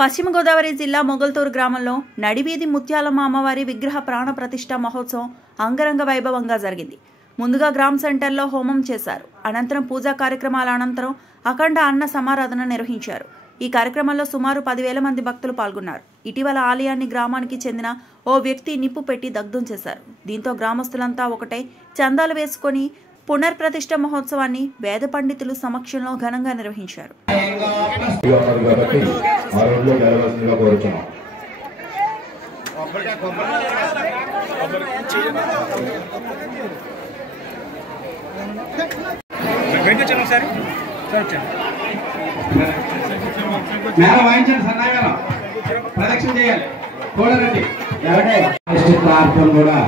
పశ్చిమ గోదావరి జిల్లా మొగల్తూరు గ్రామంలో నడివీధి ముత్యాలమ్మ అమ్మవారి విగ్రహ ప్రాణ ప్రతిష్ఠ మహోత్సవం అంగరంగ వైభవంగా జరిగింది. ముందుగా గ్రామ సెంటర్లో హోమం చేశారు. అనంతరం పూజా కార్యక్రమాల అనంతరం అఖండ అన్న సమారాధన నిర్వహించారు. ఈ కార్యక్రమంలో సుమారు 10,000 మంది భక్తులు పాల్గొన్నారు. ఇటీవల ఆలయాన్ని గ్రామానికి చెందిన ఓ వ్యక్తి నిప్పు పెట్టి దగ్ధం చేశారు. దీంతో గ్రామస్తులంతా ఒకటే చందాలు వేసుకొని పునర్ప్రతిష్ఠ మహోత్సవాన్ని వేద పండితులు సమక్షంలో ఘనంగా నిర్వహించారు. ప్రదక్షిణ చేయాలి చూడండి కూడా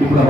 ఇప్పుడు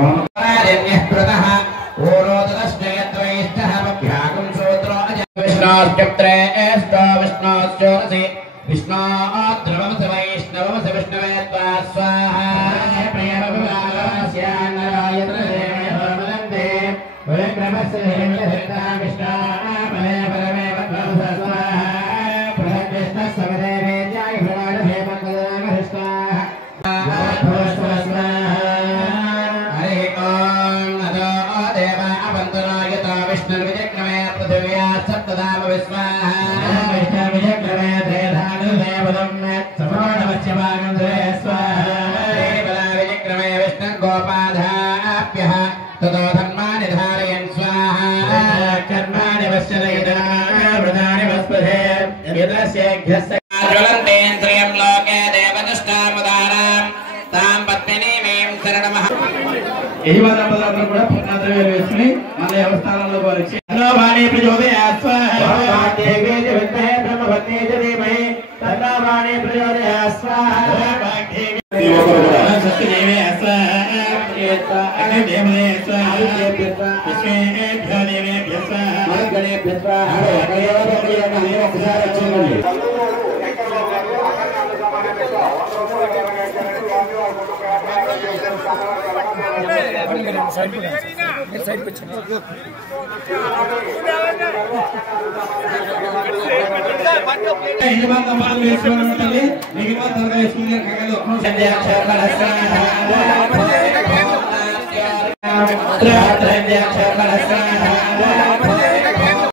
వేసుకుని మన దేవస్థానంలో వేసుకుని